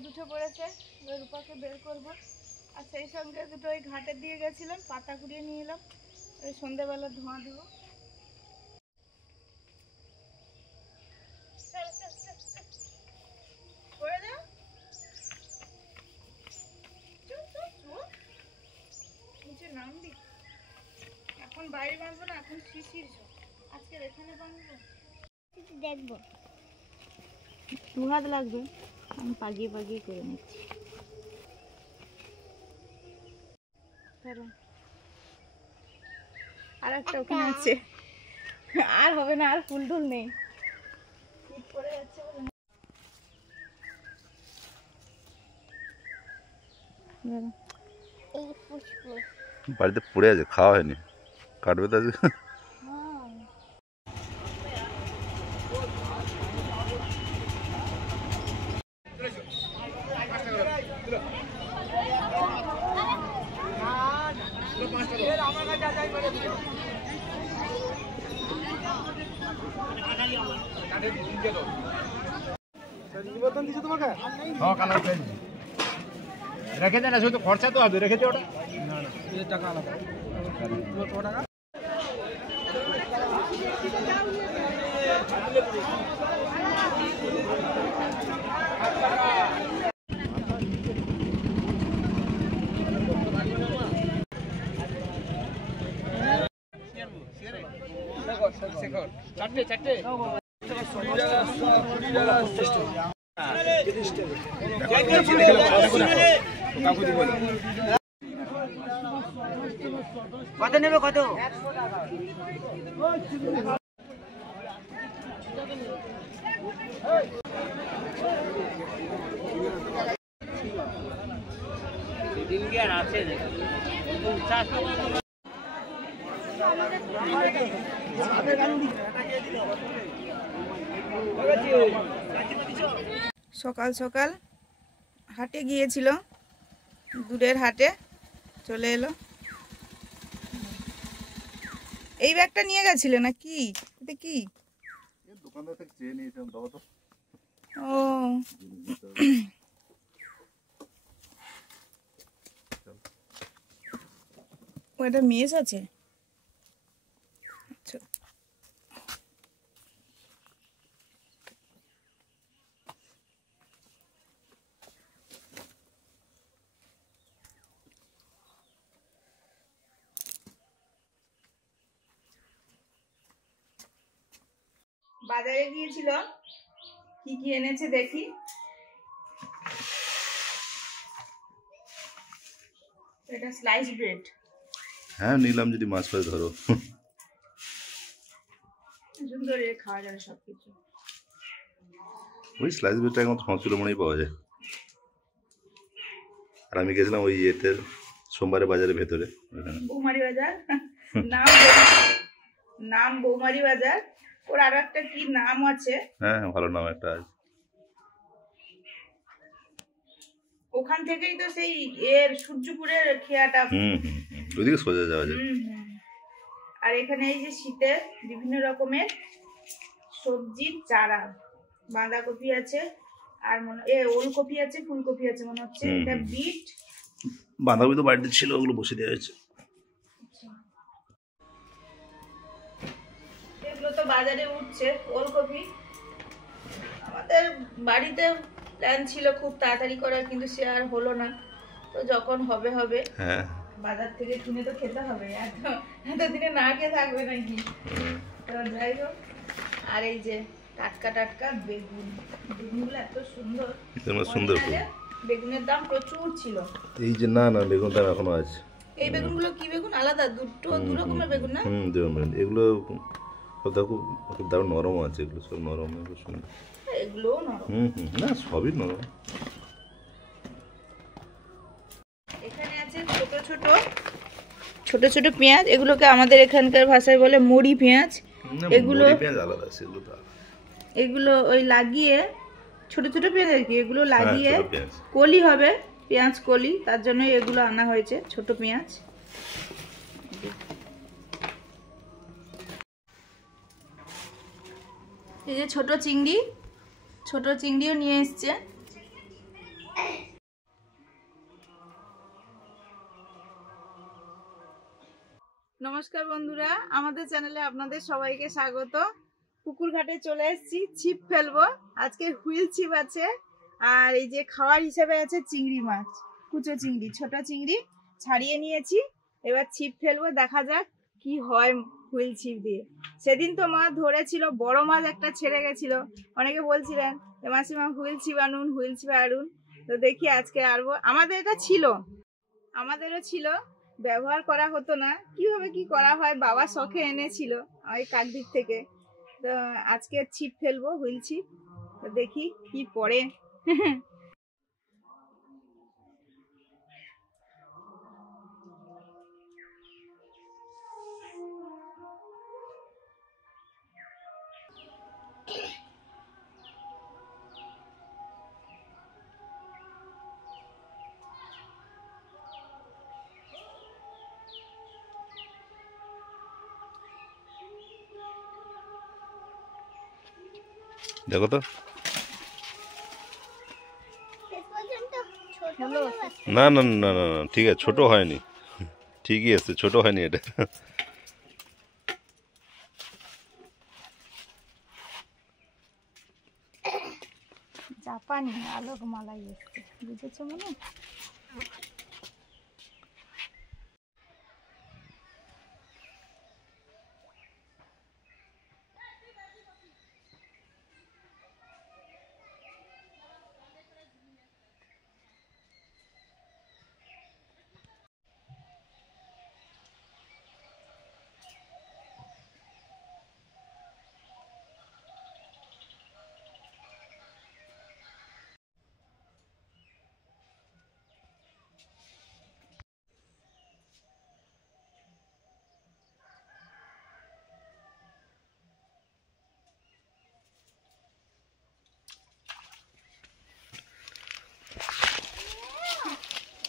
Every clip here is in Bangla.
রোদ উঠে পড়েছে, রূপাকে বের করবো। আর সেই সঙ্গে দুটো ওই ঘাটে দিয়ে গেছিলাম, পাতা কুড়িয়ে নিয়ে এলাম, ওই সন্ধ্যেবেলা ধোঁয়া দেবো। নামবি এখন, বাইরে বাঁধবো না, এখন শিশির আজকে এখানে বাঁধবো, দেখবো। 2 হাত লাগবে, আমি পাগিয়ে পাগিয়ে করে নিচ্ছি। আর একটা ওখানে আছে, আর হবে না, আর ফুল টুল নেই, শীত পড়ে যাচ্ছে বলে। বাড়িতে পড়ে আছে, খাওয়া হয়নি, কাটবে তো আজকে। রেখে দেন, শুধু খরচা তো হবে, রেখে দে ওটা। টাকা আলাদা টাকা। চারটে চারটে কত নেবে, কত? সেদিন কি আর আছে সকাল সকাল হাটে গিয়েছিল, দূরের হাটে চলে এলো। এই ব্যাগটা নিয়ে গেছিলে না কি? এটা কি? দোকানদার থেকে চেয়ে নিয়েছিলাম, দাও তো। ও ওটা মেস আছে। আচ্ছা, বাজারে গিয়েছিল, কি কি এনেছে দেখি। এটা স্লাইস ব্রেড। হ্যাঁ নিলাম, যদি মাছ ফাছ ধরো। সুন্দর খাওয়া যাবে সবকিছু। ওই স্লাইস ব্রেডটা একমাত্র 5 কিলো মনেই পাওয়া যায়। আর আমি গেছিলাম ওই ইয়েতে সোমবারে বাজারের ভেতরে, বৌমারি বাজার, নাম বৌমারি বাজার। ওর আরো একটা কি নাম আছে। হ্যাঁ ভালো নাম একটা আছে। ওখান থেকেই তো সেই এর সূর্যপুরের খেয়াটা। ওইদিকে সোজা যাওয়া যায়। আর এখানে এই যে শীতের বিভিন্ন রকমের সবজির চারা, বাঁধাকপি আছে, আর ওলকপি আছে, ফুলকপি আছে মনে হচ্ছে। এটা বিট, বাঁধাকপি তো বাড়িতে ছিল, ওগুলো বসে দেওয়া হয়েছে। এগুলো তো বাজারে উঠছে। ওলকপি আমাদের বাড়িতে প্ল্যান ছিল খুব তাড়াতাড়ি করার, কিন্তু সে আর হলো না। তো যখন হবে হবে, হ্যাঁ বাজার থেকে কিনে তো খেতে হবে, এতদিনে না খেয়ে থাকবে নাকি। তো যাই হোক, আর এই যে টাটকা টাটকা বেগুন, বেগুনগুলো এত সুন্দর সুন্দর। বেগুনের দাম প্রচুর ছিল। এই যে না না বেগুন দাম এখনো আছে। এই বেগুনগুলো কি বেগুন? আলাদা দু রকমের বেগুন না? এগুলো দেখো খুব দারুণ নরম আছে, এগুলো সব নরম, এগুলো সুন্দর। এগুলো নরম, না সবই নরম। এখানে আছে ছোট ছোট ছোট ছোট পেঁয়াজ, এগুলোকে আমাদের এখানকার ভাষায় বলে মুড়ি পেঁয়াজ। এগুলো আলাদা, সেগুলো তো এগুলো ওই লাগিয়ে ছোট ছোট পেঁয়াজ আর কি, এগুলো লাগিয়ে কলি হবে, পেঁয়াজ কলি, তার জন্য এগুলো আনা হয়েছে ছোট পেঁয়াজ। এই যে ছোট চিংড়ি, ছোট চিংড়িও নিয়ে এসছে। নমস্কার বন্ধুরা, আমাদের চ্যানেলে আপনাদের সবাইকে স্বাগত। পুকুর ঘাটে চলে এসেছি, ছিপ ফেলবো। আজকে হুইল ছিপ আছে, আর এই যে খাওয়ার হিসেবে আছে চিংড়ি মাছ, কুচো চিংড়ি, ছোট চিংড়ি ছাড়িয়ে নিয়েছি। এবার ছিপ ফেলবো, দেখা যাক কি হয় হুইল ছিপ দিয়ে। সেদিন তো মা ধরেছিল, বড় মাছ একটা ছেড়ে গেছিল। অনেকে বলছিলেন যে মাসিমা হুইল ছিপ আনুন, হুইল ছিপ আনুন। তো দেখি আজকে আনবো। আমাদের এটা ছিল, আমাদেরও ছিল, ব্যবহার করা হতো না। কিভাবে কি করা হয় বাবা শখে এনেছিল ওই কাকদ্বীপ থেকে। তো আজকে ছিপ ফেলবো, হুইল ছিপ। তো দেখি কি পড়ে। দেখো তো। না না না না না, ঠিক আছে, ছোট হয়নি, ঠিকই আছে, ছোট হয়নি এটা। জাপানি আলোক মালাই এসছে, বুঝেছো মনে?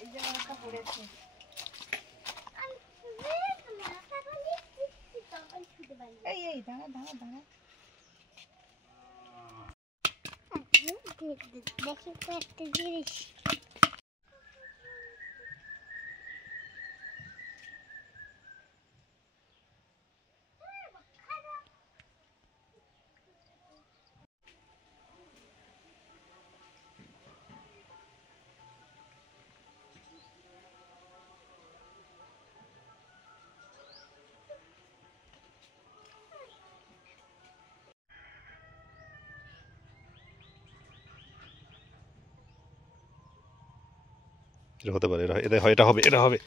এই যে একটা পড়েছে। এই দাঁড়া দাঁড়া দাঁড়া। দেখি তো একটা জিনিস। এটা হতে পারে, এটা হয়, এটা হবে, এটা হবে।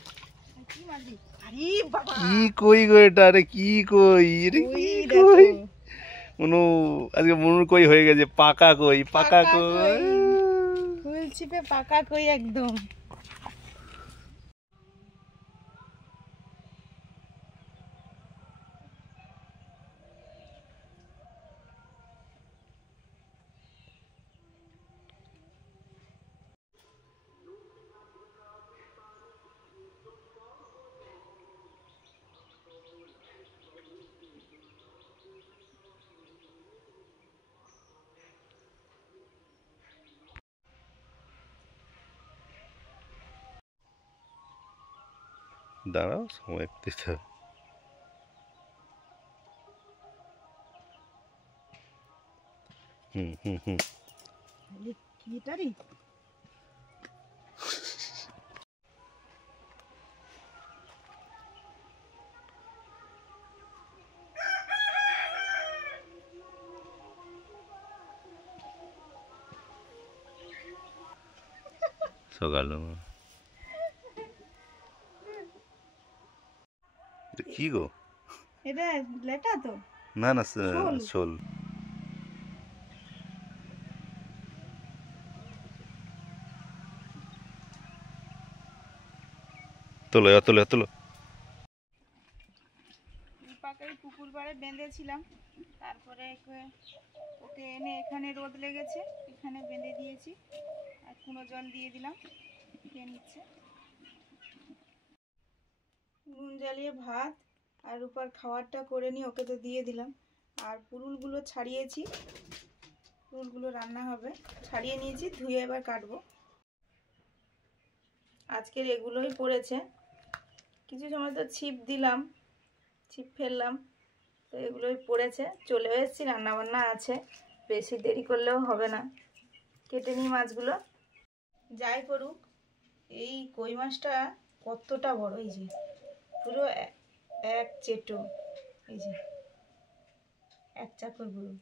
কি মারবি? আরে বাবা, কি কই গো এটা? আরে কি কই? এটা কি ওই দেখো। কই? মনু, আজকে মনুর কই হয়ে গেছে, পাকা কই, পাকা পাকা কই। কই। হুইল ছিপে পাকা কই একদম। দাঁড়াও, সময় দিতে হবে। হুম হুম হুম। কি এটা রে? সকাল কি গো? এটা লেটা তো? না না, শোল। শোল। তোলো তোলো তোলো। পাকাই পুকুর পাড়ে বেঁধেছিলাম, তারপরে ওকে এনে এখানে রোদ লেগেছে, এখানে বেঁধে দিয়েছি। আর কুনো জল দিয়ে দিলাম, খেয়ে নিচ্ছে। নুন জ্বালিয়ে ভাত আর রূপার খাবারটা করে নিয়ে ওকে তো দিয়ে দিলাম। আর পুরুলগুলো ছাড়িয়েছি, পুরুলগুলো রান্না হবে, ছাড়িয়ে নিয়েছি, ধুয়ে এবার কাটবো। আজকের এগুলোই পড়েছে। কিছু সময় তো ছিপ দিলাম, ছিপ ফেললাম, তো এগুলোই পড়েছে। চলে এসেছি, রান্নাবান্না আছে, বেশি দেরি করলেও হবে না। কেটে নিই মাছগুলো। যাই করুক, এই কই মাছটা কতটা বড়, এই যে পুরো এক চেটো, এই যে এক চাকর পুরো।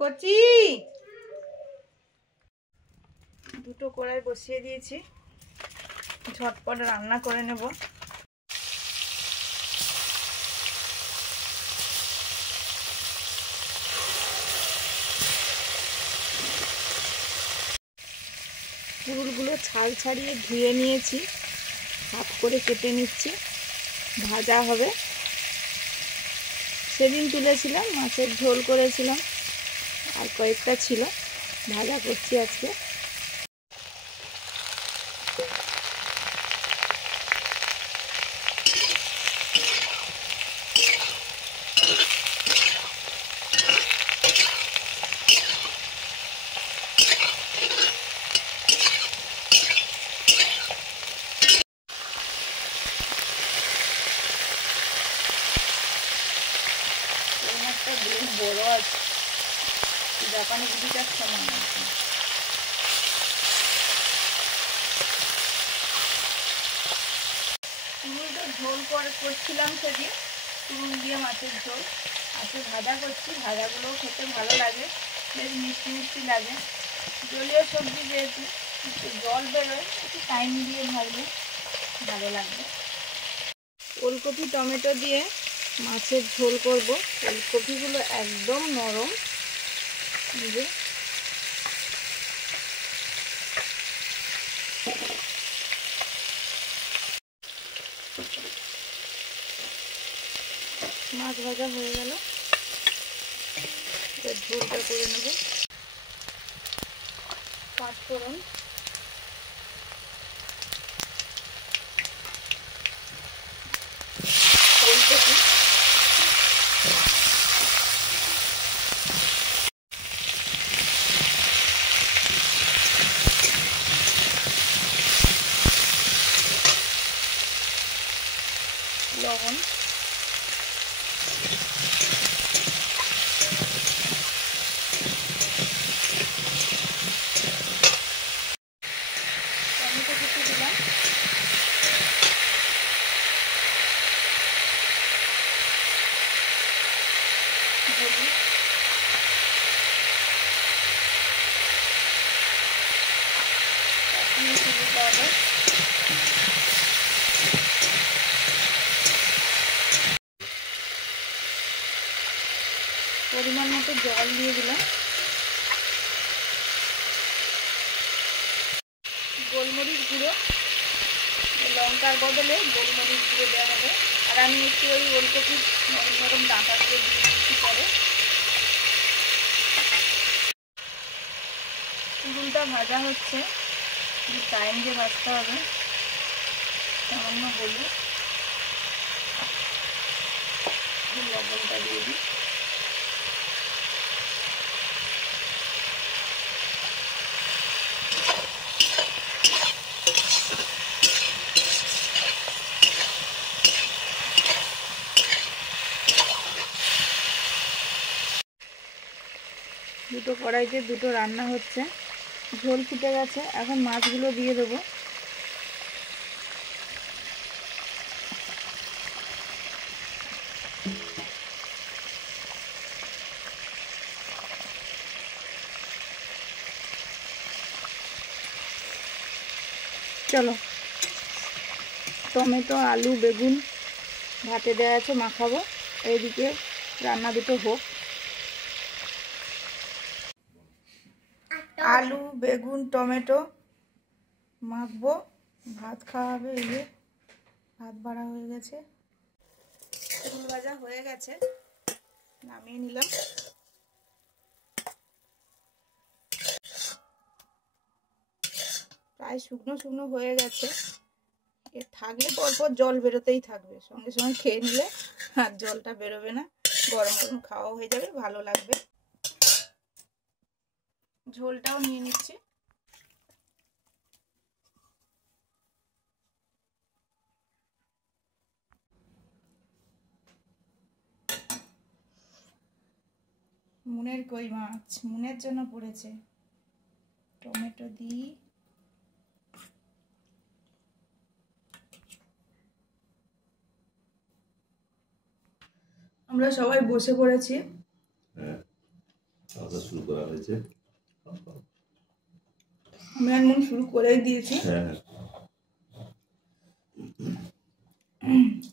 কচি দুটো কড়াই বসিয়ে দিয়েছি, ঝটপট রান্না করে নেব। পুরুলগুলো ছাল ছাড়িয়ে ধুয়ে নিয়েছি, হাফ করে কেটে নিচ্ছি, ভাজা হবে। সেদিন তুলেছিলাম, মাছের ঝোল করেছিলাম, আর কয়েকটা ছিল, ভাজা করছি আজকে। বেশ বড় আছে, জাপানি গুটিটার সমান আছে। পুরুলটা ঝোল করছিলাম সেদিন, পুরুল দিয়ে মাছের ঝোল। আজকে ভাজা করছি, ভাজাগুলোও খেতে ভালো লাগে, বেশ মিষ্টি মিষ্টি লাগে। জলীয় সবজি যেহেতু একটু জল বেরোয়, একটু টাইম দিয়ে ভাজলে ভালো লাগবে। ওলকপি টমেটো দিয়ে মাছের ঝোল করব। ওলকপিগুলো একদম নরম, বুঝে মাছ ভাজা হয়ে গেল, এবার ঝোলটা করে নেব। পাঁচফোড়ন, ওলকপি, লবণ, টমেটো কুচি দিলাম, হলুদ, কাশ্মীরি চিলি পাউডার, পরিমাণ মতো জল দিয়ে দিলাম। গোলমরিচ গুঁড়ো, লঙ্কার বদলে গোলমরিচ গুঁড়ো দেওয়া হবে। আর আমি একটু ওই ওলকপির নরম নরম ডাঁটাগুলো দিয়ে দিচ্ছি পরে। পুরুলটা ভাজা হচ্ছে, টাইম দিয়ে ভাজতে হবে। সামান্য হলুদ, লবণটা দিয়ে দিই। দুটো কড়াইতে দুটো রান্না হচ্ছে, ঝোল ফুটে গেছে, এখন মাছগুলো দিয়ে দেবো। চলো, টমেটো, আলু, বেগুন ভাতে দেওয়া আছে, মাখাবো। এইদিকে রান্না দুটো হোক। আলু, বেগুন, টমেটো মাখবো, ভাত খাওয়া হবে। এই যে ভাত বাড়া হয়ে গেছে, বেগুন ভাজা হয়ে গেছে, নামিয়ে নিলাম। প্রায় শুকনো শুকনো হয়ে গেছে। এ থাকলে পরপর জল বেরোতেই থাকবে, সঙ্গে সঙ্গে খেয়ে নিলে আর জলটা বেরোবে না। গরম গরম খাওয়া হয়ে যাবে, ভালো লাগবে। ঝোলটাও নিয়ে নিচ্ছি। মুনের কই মাছ, মুনের জন্য পড়েছে। টমেটো দিই, আমরা সবাই বসে পড়েছি। শুরু করা হয়েছে, আমি আর মুন শুরু করেই দিয়েছি।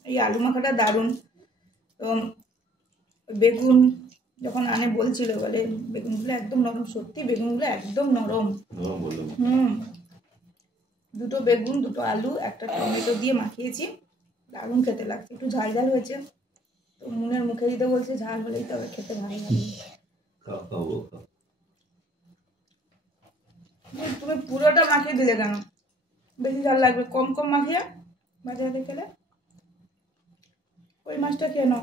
এই আলু মাখাটা দারুণ। তো বেগুন যখন আনে বলছিল, বলে বেগুনগুলো একদম নরম। সত্যি বেগুনগুলো একদম নরম। দুটো বেগুন, দুটো আলু, একটা টমেটো দিয়ে মাখিয়েছি, দারুণ খেতে লাগছে। একটু ঝাল ঝাল হয়েছে, তো মুনের মুখে দিতে বলছে ঝাল হলেই তবে খেতে ভালো লাগে। তুমি পুরোটা মাখিয়ে দিলে কেন? বেশি ঝাল লাগবে, কম কম মাখিয়ে বাজারে খেলে। ওই মাছটা কেন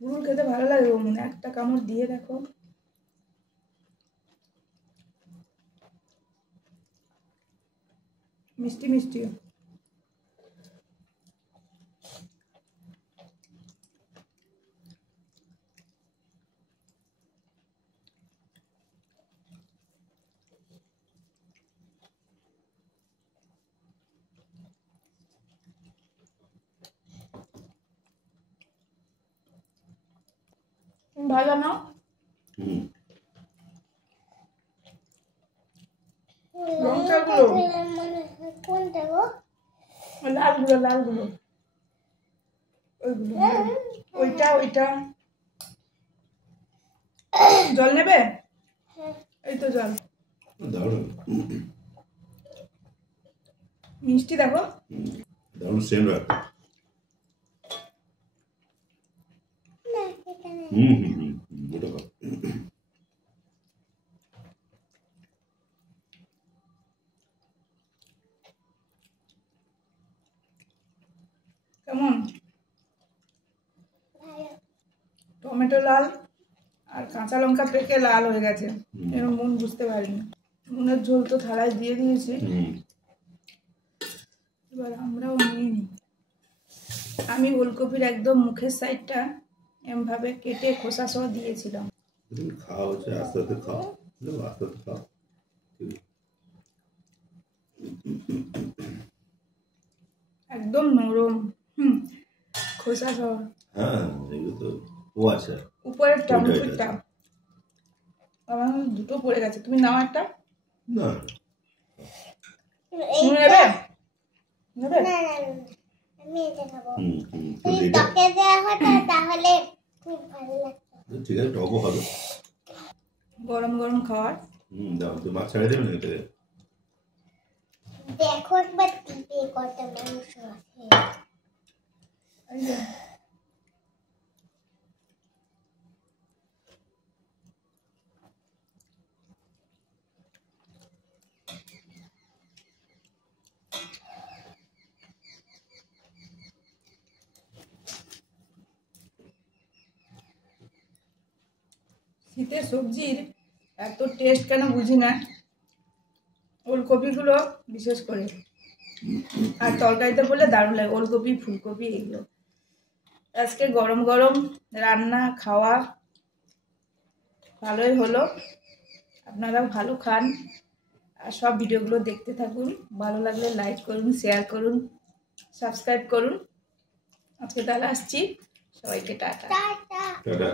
পুরো খেতে ভালো লাগে। মনে একটা কামড় দিয়ে দেখো। মিষ্টি মিষ্টি। ভালো না? লঙ্কাগুলো কোনটা গো? লালগুলো, লালগুলো ওইগুলো। ওইটা ওইটা। জল নেবে? এই তো জল। মিষ্টি দেখো, দারুণ সেন্ট একটা। কেমন? টমেটো লাল আর কাঁচা লঙ্কা পেকে লাল হয়ে গেছে, এরকম মন বুঝতে পারিনি। মুনের ঝোল তো থালায় দিয়ে দিয়েছি, এবার আমরাও নিয়ে নিই। আমি ওলকপির একদম মুখের সাইডটা এমভাবে কেটে খোসা সহ দিয়েছিলাম। খাওয়া হচ্ছে, আস্তে আস্তে খাও, আস্তে আস্তে খাও। একদম নরম, খোসা সহ। হ্যাঁ, এগুলো তো ও আচ্ছা। উপরের টমেটোটা আমার দুটো পড়ে গেছে, তুমি নাও একটা। না নেবে? নেবে? না আমি এটা খাবো। যদি টকে দেওয়া হতো তাহলে খুব ভালো লাগতো। ঠিক আছে, টকও হবে। গরম গরম খাওয়ার। দাও, তো মাছ ছাড়িয়ে দেবেন এতে। দেখো একবার টিপে কত মাংস আছে। এই যে শীতের সবজির এত টেস্ট কেন বুঝি না, ওলকপিগুলো বিশেষ করে। আর তরকারিতে বললে দারুণ লাগে, ওলকপি, ফুলকপি এগুলো। আজকে গরম গরম রান্না খাওয়া ভালোই হলো। আপনারাও ভালো খান আর সব ভিডিওগুলো দেখতে থাকুন। ভালো লাগলে লাইক করুন, শেয়ার করুন, সাবস্ক্রাইব করুন। আজকে তাহলে আসছি, সবাইকে টাটা। টাটা। টাটা।